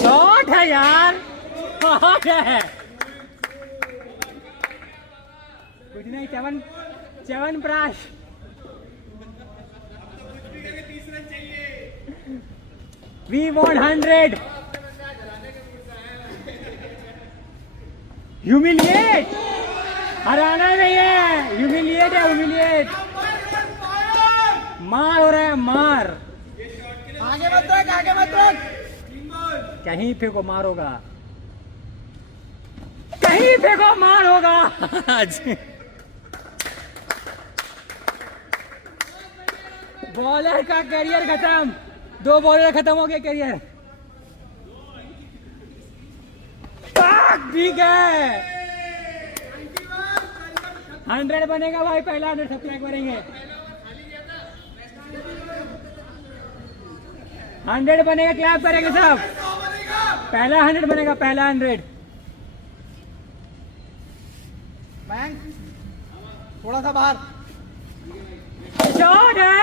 Shot है यार, shot है। कुछ नहीं, च्यवनप्राश। We want 100. Humiliate. हराना नहीं है, ह्यूमिलिएट है, ह्यूमिलिएट। मार हो रहा है, मार। आगे मत रख, आगे मत रख। कहीं फेंको मार होगा, कहीं फेंको मार होगा आज। बॉलर का करियर खत्म, 2 बॉलर खत्म हो गया करियर। ठीक है, 100 बनेगा भाई, पहला 100 सब्सक्राइब करेंगे। 100 बनेगा, क्लैप करेंगे सब। पहला 100 बनेगा, पहला 100। थोड़ा सा बाहर। शॉट है।